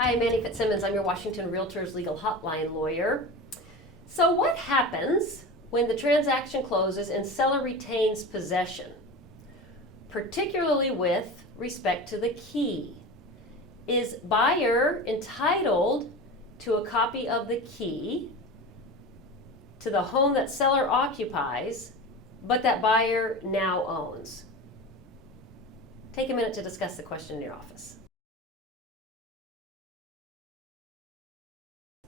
Hi, I'm Manny Fitzsimmons. I'm your Washington Realtors Legal Hotline lawyer. So what happens when the transaction closes and seller retains possession, particularly with respect to the key? Is buyer entitled to a copy of the key to the home that seller occupies, but that buyer now owns? Take a minute to discuss the question in your office.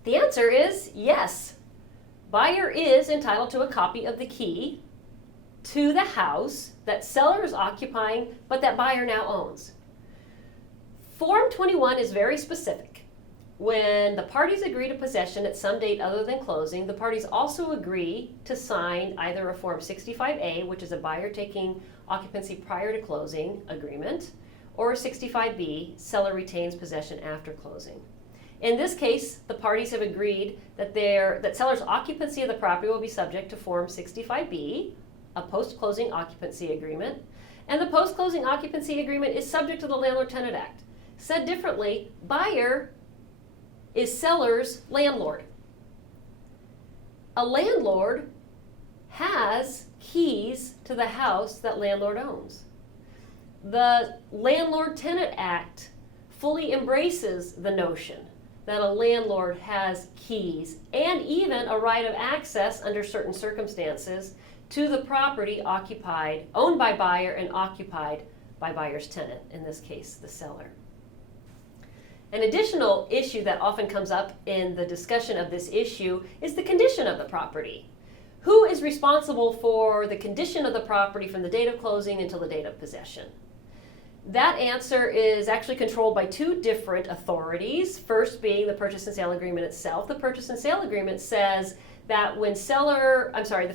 The answer is yes. Buyer is entitled to a copy of the key to the house that seller is occupying, but that buyer now owns. Form 21 is very specific. When the parties agree to possession at some date other than closing, the parties also agree to sign either a Form 65A, which is a buyer taking occupancy prior to closing agreement, or a 65B, seller retains possession after closing. In this case, the parties have agreed that seller's occupancy of the property will be subject to Form 65B, a post-closing occupancy agreement, and the post-closing occupancy agreement is subject to the Landlord-Tenant Act. Said differently, buyer is seller's landlord. A landlord has keys to the house that landlord owns. The Landlord-Tenant Act fully embraces the notion that a landlord has keys and even a right of access under certain circumstances to the property owned by buyer and occupied by buyer's tenant, in this case, the seller. An additional issue that often comes up in the discussion of this issue is the condition of the property. Who is responsible for the condition of the property from the date of closing until the date of possession? That answer is actually controlled by two different authorities. First being the purchase and sale agreement itself. The purchase and sale agreement says that the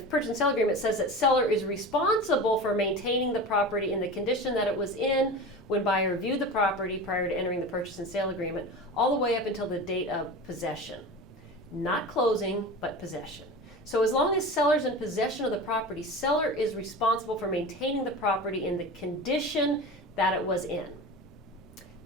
purchase and sale agreement says that seller is responsible for maintaining the property in the condition that it was in when buyer viewed the property prior to entering the purchase and sale agreement, all the way up until the date of possession. Not closing, but possession. So as long as seller's in possession of the property, seller is responsible for maintaining the property in the condition that it was in.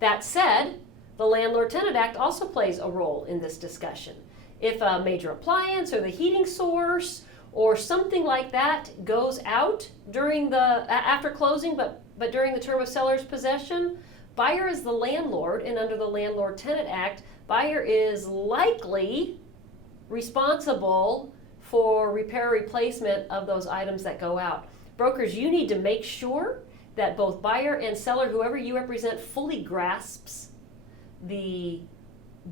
That said, the Landlord-Tenant Act also plays a role in this discussion. If a major appliance or the heating source or something like that goes out after closing, but during the term of seller's possession, buyer is the landlord, and under the Landlord-Tenant Act, buyer is likely responsible for repair or replacement of those items that go out. Brokers, you need to make sure that both buyer and seller, whoever you represent, fully grasps the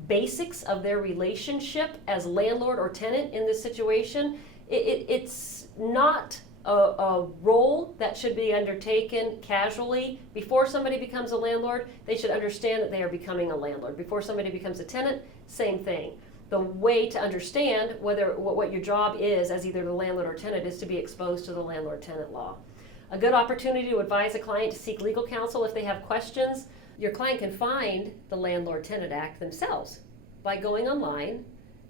basics of their relationship as landlord or tenant in this situation. It's not a role that should be undertaken casually. Before somebody becomes a landlord, they should understand that they are becoming a landlord. Before somebody becomes a tenant, same thing. The way to understand what your job is as either the landlord or tenant is to be exposed to the landlord-tenant law. A good opportunity to advise a client to seek legal counsel if they have questions. Your client can find the Landlord-Tenant Act themselves by going online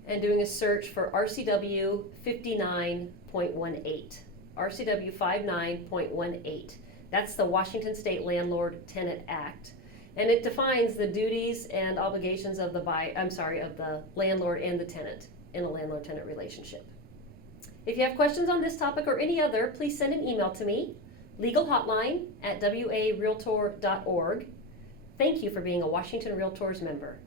and doing a search for RCW 59.18. RCW 59.18. That's the Washington State Landlord-Tenant Act. And it defines the duties and obligations of the landlord and the tenant in a landlord-tenant relationship. If you have questions on this topic or any other, please send an email to me, legalhotline@warealtor.org. Thank you for being a Washington Realtors member.